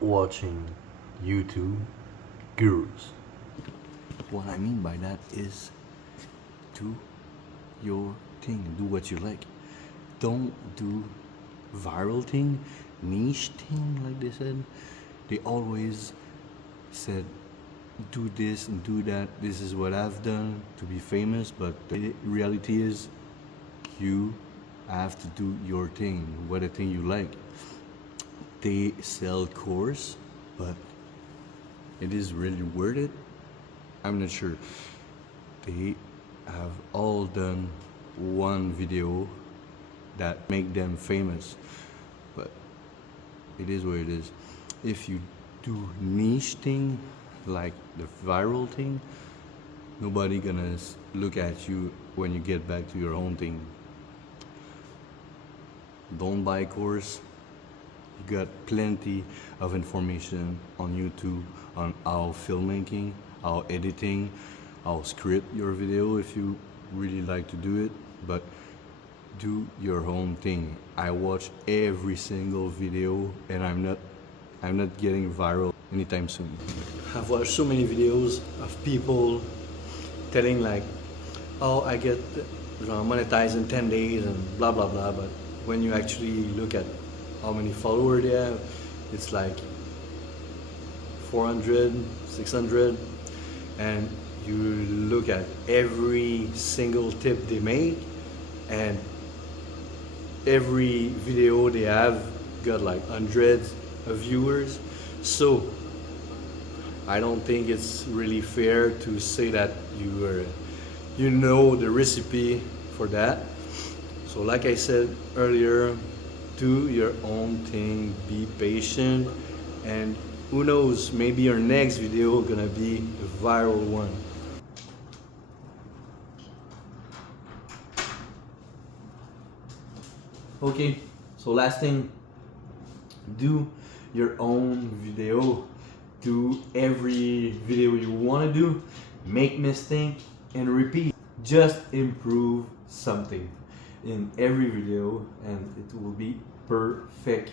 watching YouTube gurus. What I mean by that is do your thing, do what you like. Don't do viral thing, niche thing like they said. They always said do this and do that. This is what I've done to be famous, but the reality is you have to do your thing, what a thing you like. They sell course, but it is really worth it. I'm not sure. They have all done one video that make them famous, but it is what it is. If you do niche thing like the viral thing, nobody gonna look at you when you get back to your own thing. Don't buy course. You got plenty of information on YouTube on how filmmaking, how editing, how script your video if you really like to do it, but do your own thing. I watch every single video and I'm not getting viral anytime soon. I've watched so many videos of people telling like, oh, I get monetized in 10 days and blah blah blah, but when you actually look at how many followers they have, it's like 400, 600, and you look at every single tip they make, and every video they have got like hundreds of viewers. So I don't think it's really fair to say that you know the recipe for that. So like I said earlier, do your own thing, be patient, and who knows, maybe your next video gonna be a viral one. Okay, so last thing, do your own video. Do every video you want to do, make mistake and repeat. Just improve something in every video and it will be perfect.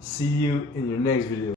See you in your next video.